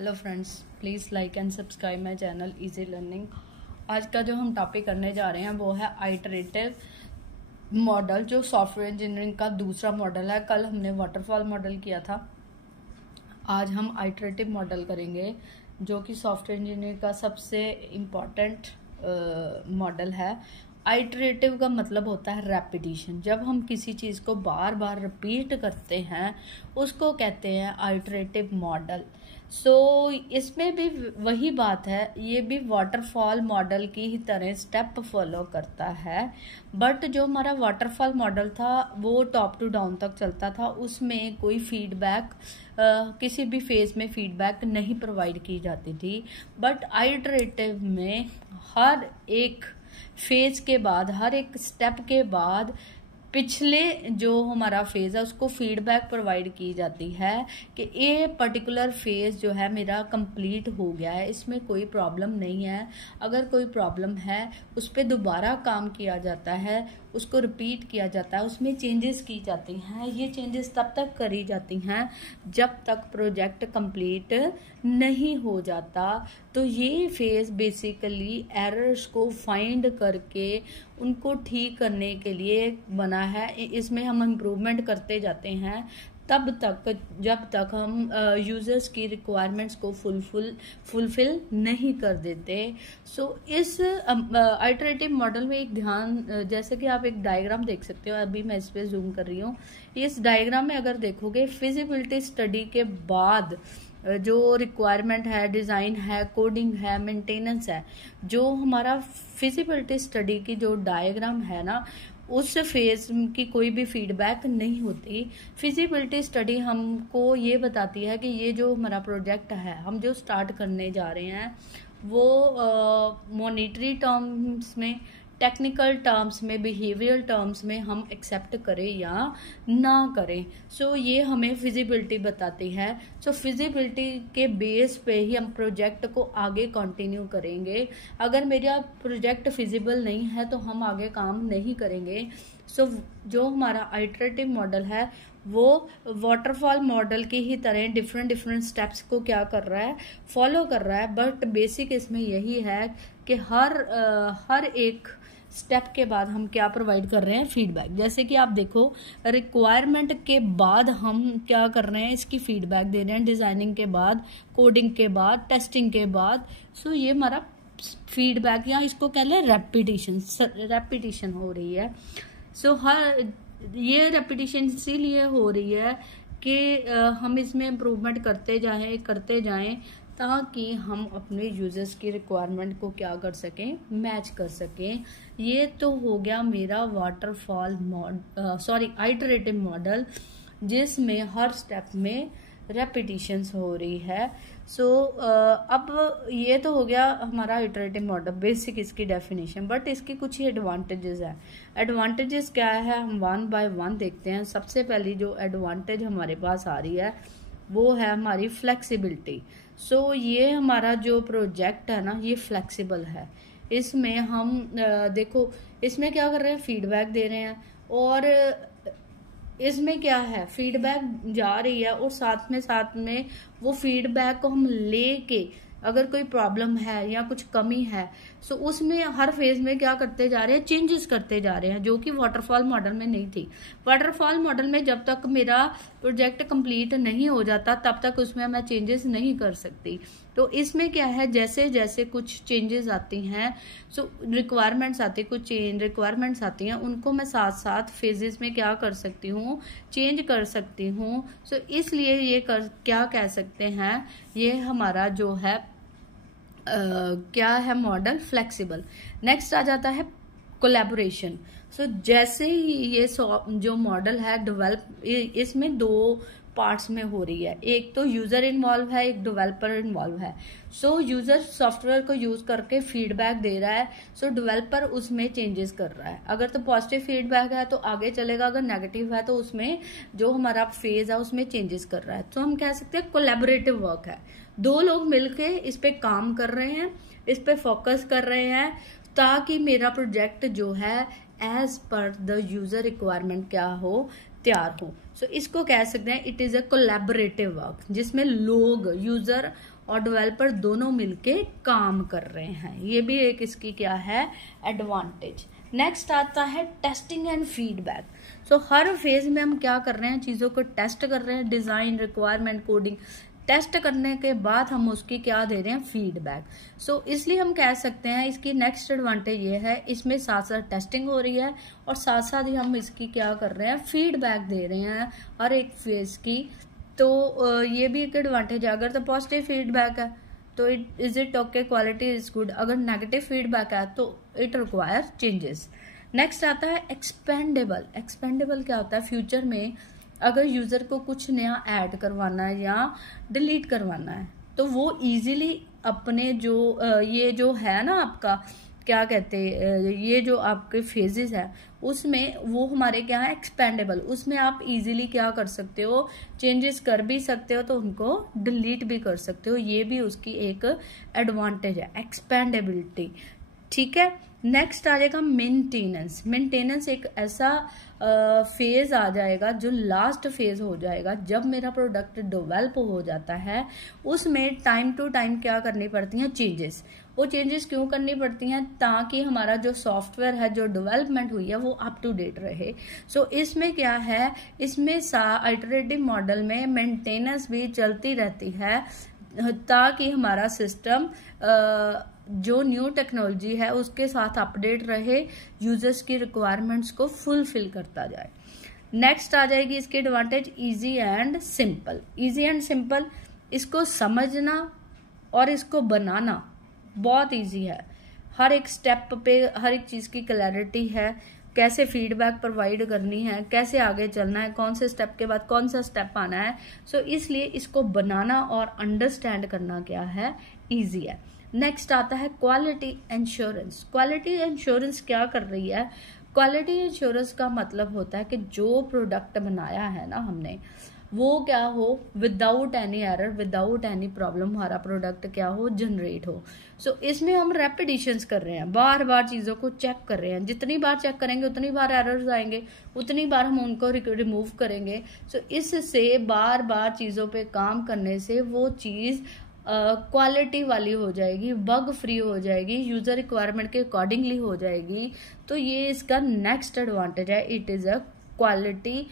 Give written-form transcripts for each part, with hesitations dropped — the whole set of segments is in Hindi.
Hello friends, please like and subscribe my channel easy learning. आज का जो हम टॉपिक करने जा रहे हैं वो है आइटरेटिव मॉडल, जो सॉफ्टवेयर इंजीनियरिंग का दूसरा मॉडल है। कल हमने वाटरफॉल मॉडल किया था, आज हम आइटरेटिव मॉडल करेंगे जो कि सॉफ्टवेयर इंजीनियरिंग का सबसे इम्पॉर्टेंट मॉडल है। आइटरेटिव का मतलब होता है रेपिटिशन। जब हम किसी चीज़ को बार बार रिपीट करते हैं उसको कहते हैं आइटरेटिव मॉडल। इसमें भी वही बात है, ये भी वाटरफॉल मॉडल की ही तरह स्टेप फॉलो करता है। बट जो हमारा वाटरफॉल मॉडल था वो टॉप टू डाउन तक चलता था, उसमें कोई फीडबैक किसी भी फेज में फीडबैक नहीं प्रोवाइड की जाती थी। बट आइटरेटिव में हर एक फेज के बाद, हर एक स्टेप के बाद पिछले जो हमारा फेज है उसको फीडबैक प्रोवाइड की जाती है कि ये पर्टिकुलर फेज जो है मेरा कंप्लीट हो गया है, इसमें कोई प्रॉब्लम नहीं है। अगर कोई प्रॉब्लम है उस पर दोबारा काम किया जाता है, उसको रिपीट किया जाता है, उसमें चेंजेस की जाती हैं। ये चेंजेस तब तक करी जाती हैं जब तक प्रोजेक्ट कंप्लीट नहीं हो जाता। तो ये फेज बेसिकली एरर्स को फाइंड करके उनको ठीक करने के लिए बना है। इसमें हम इम्प्रूवमेंट करते जाते हैं तब तक जब तक हम यूजर्स की रिक्वायरमेंट्स को फुलफिल नहीं कर देते। इस आइटरेटिव मॉडल में एक ध्यान, जैसे कि आप एक डायग्राम देख सकते हो, अभी मैं इस पे जूम कर रही हूँ। इस डायग्राम में अगर देखोगे फिजिबिलिटी स्टडी के बाद जो रिक्वायरमेंट है, डिज़ाइन है, कोडिंग है, मेंटेनेंस है, जो हमारा फिजिबिलिटी स्टडी की जो डायग्राम है ना, उस फेज की कोई भी फीडबैक नहीं होती। फिजिबिलिटी स्टडी हमको ये बताती है कि ये जो हमारा प्रोजेक्ट है, हम जो स्टार्ट करने जा रहे हैं वो मॉनिटरी टर्म्स में, टेक्निकल टर्म्स में, बिहेवियरल टर्म्स में हम एक्सेप्ट करें या ना करें। ये हमें फिजिबिलिटी बताती है। फिजिबिलिटी के बेस पे ही हम प्रोजेक्ट को आगे कंटिन्यू करेंगे। अगर मेरा प्रोजेक्ट फिजिबल नहीं है तो हम आगे काम नहीं करेंगे। जो हमारा आइटरेटिव मॉडल है वो वाटरफॉल मॉडल की ही तरह डिफरेंट स्टेप्स को क्या कर रहा है, फॉलो कर रहा है। बट बेसिक इसमें यही है कि हर एक स्टेप के बाद हम क्या प्रोवाइड कर रहे हैं, फीडबैक। जैसे कि आप देखो, रिक्वायरमेंट के बाद हम क्या कर रहे हैं, इसकी फीडबैक दे रहे हैं, डिजाइनिंग के बाद, कोडिंग के बाद, टेस्टिंग के बाद। ये हमारा फीडबैक, या इसको कह लें रेपिटिशन हो रही है। ये रेपिटिशन इसीलिए हो रही है कि हम इसमें इम्प्रूवमेंट करते जाएं ताकि हम अपने यूजर्स की रिक्वायरमेंट को क्या कर सकें, मैच कर सकें। ये तो हो गया मेरा वाटरफॉल आइटरेटिव मॉडल, जिसमें हर स्टेप में रेपिटिशंस हो रही है। अब ये तो हो गया हमारा आइटरेटिव मॉडल, बेसिक इसकी डेफिनेशन। बट इसकी कुछ ही एडवांटेजेस है। एडवांटेजेस क्या है, हम वन बाय वन देखते हैं। सबसे पहली जो एडवांटेज हमारे पास आ रही है वो है हमारी फ्लेक्सिबिलिटी। ये हमारा जो प्रोजेक्ट है ना, ये फ्लेक्सिबल है। इसमें हम देखो, इसमें क्या कर रहे हैं, फीडबैक दे रहे हैं, और इसमें क्या है, फीडबैक जा रही है और साथ में वो फीडबैक को हम लेके अगर कोई प्रॉब्लम है या कुछ कमी है उसमें हर फेज में क्या करते जा रहे हैं, चेंजेस करते जा रहे हैं, जो कि वाटरफॉल मॉडल में नहीं थी। वाटरफॉल मॉडल में जब तक मेरा प्रोजेक्ट कंप्लीट नहीं हो जाता तब तक उसमें मैं चेंजेस नहीं कर सकती। तो इसमें क्या है, जैसे जैसे कुछ चेंजेस आती हैं, रिक्वायरमेंट्स आती हैं, उनको मैं साथ साथ फेजेस में क्या कर सकती हूँ, चेंज कर सकती हूँ। इसलिए ये क्या कह सकते हैं, ये हमारा जो है क्या है, मॉडल फ्लेक्सिबल। नेक्स्ट आ जाता है कोलैबोरेशन। जैसे ही ये जो मॉडल है डेवलप, इसमें दो पार्ट्स में हो रही है। एक तो यूजर इन्वॉल्व है, एक डेवलपर इन्वॉल्व है। यूजर सॉफ्टवेयर को यूज करके फीडबैक दे रहा है, डेवलपर उसमें चेंजेस कर रहा है। अगर तो पॉजिटिव फीडबैक है तो आगे चलेगा, अगर नेगेटिव है तो उसमें जो हमारा फेज है उसमें चेंजेस कर रहा है। हम कह सकते हैं कोलैबोरेटिव वर्क है। दो लोग मिलके इस पे काम कर रहे हैं, इस पे फोकस कर रहे हैं, ताकि मेरा प्रोजेक्ट जो है as per the user requirement क्या हो, तैयार हो। सो इसको कह सकते हैं it is a collaborative work, जिसमें लोग, यूजर और डेवलपर दोनों मिलके काम कर रहे हैं। ये भी एक इसकी क्या है, एडवांटेज। नेक्स्ट आता है testing and feedback. So her phase में हम क्या कर रहे हैं, चीज़ों को टेस्ट कर रहे हैं, डिज़ाइन, रिक्वायरमेंट, कोडिंग। टेस्ट करने के बाद हम उसकी क्या दे रहे हैं, फीडबैक। सो इसलिए हम कह सकते हैं इसकी नेक्स्ट एडवांटेज ये है, इसमें साथ साथ टेस्टिंग हो रही है और साथ साथ ही हम इसकी क्या कर रहे हैं, फीडबैक दे रहे हैं हर एक फेज की। तो ये भी एक एडवांटेज है। अगर तो पॉजिटिव फीडबैक है तो it okay, quality is good. अगर नेगेटिव फीडबैक है तो इट रिक्वायर चेंजेस। नेक्स्ट आता है एक्सपेंडेबल। एक्सपेंडेबल क्या होता है, फ्यूचर में अगर यूजर को कुछ नया ऐड करवाना है या डिलीट करवाना है तो वो इजीली अपने जो ये जो है ना आपका क्या कहते हैं, ये जो आपके फेजेस है उसमें वो हमारे क्या है, एक्सपेंडेबल। उसमें आप इजीली क्या कर सकते हो, चेंजेस कर भी सकते हो तो उनको डिलीट भी कर सकते हो। ये भी उसकी एक एडवांटेज है, एक्सपेंडेबिलिटी। ठीक है। नेक्स्ट आ जाएगा मेंटेनेंस। मेंटेनेंस एक ऐसा फेज आ जाएगा जो लास्ट फेज हो जाएगा जब मेरा प्रोडक्ट डेवलप हो जाता है। उसमें टाइम टू टाइम क्या करनी पड़ती हैं, चेंजेस। वो चेंजेस क्यों करनी पड़ती हैं, ताकि हमारा जो सॉफ्टवेयर है, जो डेवलपमेंट हुई है वो अप टू डेट रहे। सो इसमें क्या है, इसमें आइटरेटिव मॉडल में मेंटेनेंस भी चलती रहती है ताकि हमारा सिस्टम जो न्यू टेक्नोलॉजी है उसके साथ अपडेट रहे, यूजर्स की रिक्वायरमेंट्स को फुलफिल करता जाए। नेक्स्ट आ जाएगी इसकी advantage easy and simple. Easy and simple, इसको समझना और इसको बनाना बहुत इजी है। हर एक स्टेप पे हर एक चीज की क्लैरिटी है, कैसे फीडबैक प्रोवाइड करनी है, कैसे आगे चलना है, कौन से स्टेप के बाद कौन सा स्टेप आना है। सो इसलिए इसको बनाना और अंडरस्टैंड करना क्या है, इजी है। नेक्स्ट आता है क्वालिटी इंश्योरेंस। क्वालिटी इंश्योरेंस क्या कर रही है, क्वालिटी इंश्योरेंस का मतलब होता है कि जो प्रोडक्ट बनाया है ना हमने, वो क्या हो, without any error, without any problem हमारा प्रोडक्ट क्या हो, जनरेट हो। सो इसमें हम रेपिटेशंस कर रहे हैं, बार बार चीज़ों को चेक कर रहे हैं। जितनी बार चेक करेंगे उतनी बार एरर्स आएंगे, उतनी बार हम उनको रिमूव करेंगे। सो इससे बार बार चीज़ों पे काम करने से वो चीज़ क्वालिटी वाली हो जाएगी, बग फ्री हो जाएगी, यूजर रिक्वायरमेंट के अकॉर्डिंगली हो जाएगी। तो ये इसका नेक्स्ट एडवांटेज है, it is a quality,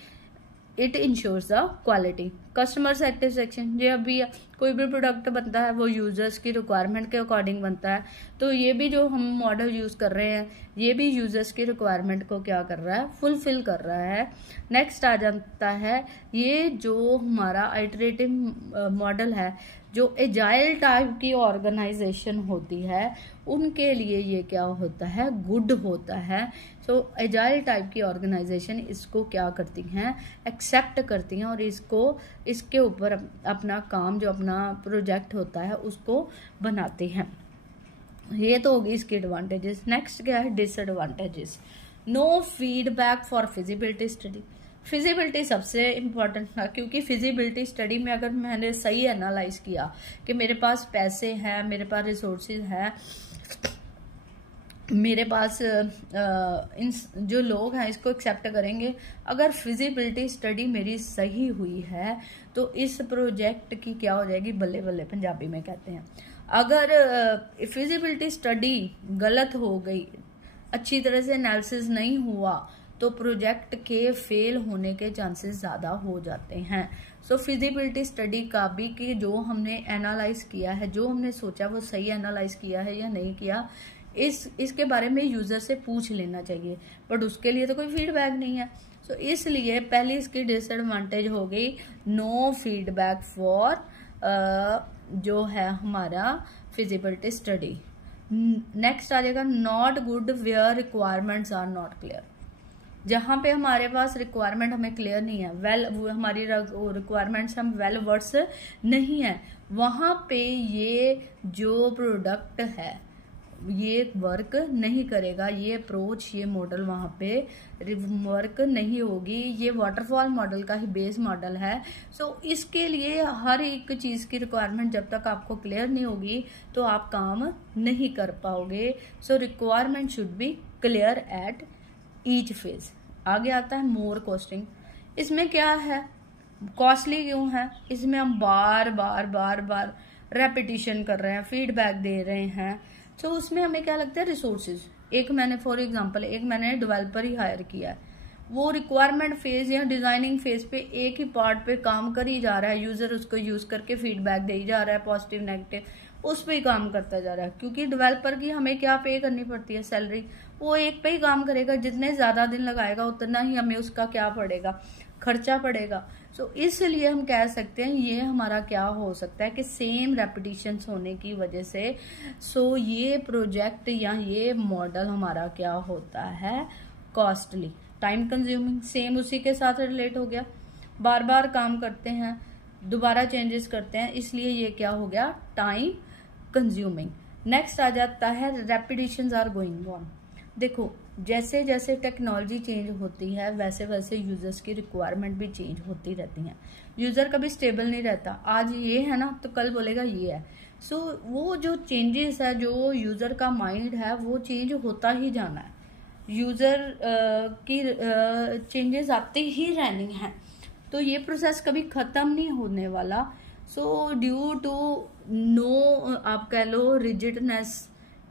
it ensures the quality. Customer satisfaction, ये अभी कोई भी प्रोडक्ट बनता है वो यूजर्स की रिक्वायरमेंट के अकॉर्डिंग बनता है। तो ये भी जो हम मॉडल यूज कर रहे हैं ये भी यूजर्स की रिक्वायरमेंट को क्या कर रहा है, फुलफिल कर रहा है। नेक्स्ट आ जाता है ये जो हमारा आइटरेटिव मॉडल है, जो एजाइल टाइप की ऑर्गेनाइजेशन होती है उनके लिए ये क्या होता है, गुड होता है। सो एजाइल टाइप की ऑर्गेनाइजेशन इसको क्या करती हैं, एक्सेप्ट करती हैं और इसके ऊपर अपना काम, जो अपना प्रोजेक्ट होता है उसको बनाती हैं। ये तो होगी इसकी एडवांटेजेस। नेक्स्ट क्या है, disadvantages. No feedback for feasibility study. Feasibility सबसे इम्पोर्टेंट था, क्योंकि फिजिबिलिटी स्टडी में अगर मैंने सही एनालाइज किया कि मेरे पास पैसे हैं, मेरे पास रिसोर्सेज हैं, मेरे पास इन जो लोग हैं इसको एक्सेप्ट करेंगे, अगर फिजिबिलिटी स्टडी मेरी सही हुई है तो इस प्रोजेक्ट की क्या हो जाएगी, बल्ले बल्ले पंजाबी में कहते हैं। अगर फिजिबिलिटी स्टडी गलत हो गई, अच्छी तरह से एनालिसिस नहीं हुआ, तो प्रोजेक्ट के फेल होने के चांसेस ज़्यादा हो जाते हैं। सो फिजिबिलिटी स्टडी का भी कि जो हमने एनालाइज किया है, जो हमने सोचा वो सही एनालाइज किया है या नहीं किया, इसके बारे में यूजर से पूछ लेना चाहिए, बट उसके लिए तो कोई फीडबैक नहीं है। सो इसलिए पहली इसकी डिसएडवांटेज हो गई नो फीडबैक फॉर जो है हमारा फिजिबिलिटी स्टडी। नेक्स्ट आ जाएगा not good where requirements are not clear. जहाँ पे हमारे पास रिक्वायरमेंट हमें क्लियर नहीं है, हमारी रिक्वायरमेंट्स हम वेल वर्ड्स नहीं है, वहाँ पे ये जो प्रोडक्ट है ये वर्क नहीं करेगा, ये अप्रोच, ये मॉडल वहाँ पे वर्क नहीं होगी। ये वाटरफॉल मॉडल का ही बेस मॉडल है। सो इसके लिए हर एक चीज़ की रिक्वायरमेंट जब तक आपको क्लियर नहीं होगी तो आप काम नहीं कर पाओगे। So requirement should be clear at each phase. आगे आता है मोर कॉस्टिंग। इसमें क्या है, कॉस्टली क्यों है, इसमें हम बार बार बार बार रेपिटिशन कर रहे हैं, फीडबैक दे रहे हैं, तो उसमें हमें क्या लगता है, रिसोर्सेज। एक मैंने फॉर एग्जांपल एक मैंने डेवलपर ही हायर किया है, वो रिक्वायरमेंट फेज या डिजाइनिंग फेज पे एक ही पार्ट पे काम कर ही जा रहा है, यूजर उसको यूज करके फीडबैक दे ही जा रहा है, पॉजिटिव नेगेटिव, उस पे ही काम करता जा रहा है। क्योंकि डेवलपर की हमें क्या पे करनी पड़ती है, सैलरी। वो एक पे ही काम करेगा, जितने ज्यादा दिन लगाएगा उतना ही हमें उसका क्या पड़ेगा, खर्चा पड़ेगा। सो इसलिए हम कह सकते हैं ये हमारा क्या हो सकता है कि सेम रेपिटिशन होने की वजह से ये प्रोजेक्ट या ये मॉडल हमारा क्या होता है, कॉस्टली, टाइम कंज्यूमिंग। सेम उसी के साथ रिलेट हो गया, बार बार काम करते हैं, दोबारा चेंजेस करते हैं, इसलिए ये क्या हो गया, टाइम कंज्यूमिंग। नेक्स्ट आ जाता है रेपिटिशंस आर गोइंग ऑन। देखो जैसे जैसे टेक्नोलॉजी चेंज होती है वैसे वैसे यूजर्स की रिक्वायरमेंट भी चेंज होती रहती हैं। यूजर कभी स्टेबल नहीं रहता, आज ये है ना तो कल बोलेगा ये है। वो जो चेंजेस है, जो यूजर का माइंड है वो चेंज होता ही जाना है, यूजर की चेंजेस आती ही रहनी है, तो ये प्रोसेस कभी खत्म नहीं होने वाला। ड्यू टू नो आप कह लो रिजिडनेस,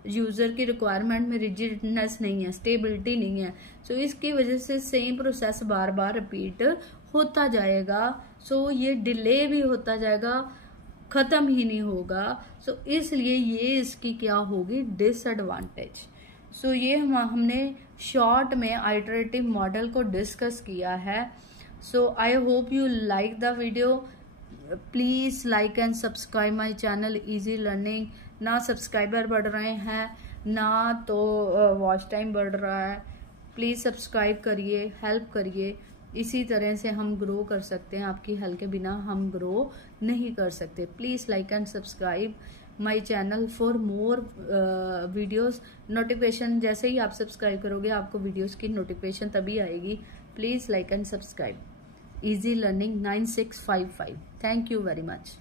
यूजर की रिक्वायरमेंट में रिजिडनेस नहीं है, स्टेबिलिटी नहीं है, इसकी वजह से सेम प्रोसेस बार बार रिपीट होता जाएगा। ये डिले भी होता जाएगा, खत्म ही नहीं होगा। इसलिए ये इसकी क्या होगी, डिसएडवांटेज। ये हमने शॉर्ट में आइटरेटिव मॉडल को डिस्कस किया है। I hope you like the video. Please like and subscribe my channel easy learning. ना सब्सक्राइबर बढ़ रहे हैं ना तो वॉच टाइम बढ़ रहा है, प्लीज सब्सक्राइब करिए, हेल्प करिए। इसी तरह से हम ग्रो कर सकते हैं, आपकी हेल्प के बिना हम ग्रो नहीं कर सकते। Please like and subscribe my channel for more videos. Notification जैसे ही आप सब्सक्राइब करोगे आपको वीडियोस की नोटिफिकेशन तभी आएगी। Please like and subscribe. Easy learning 9655। Thank you very much.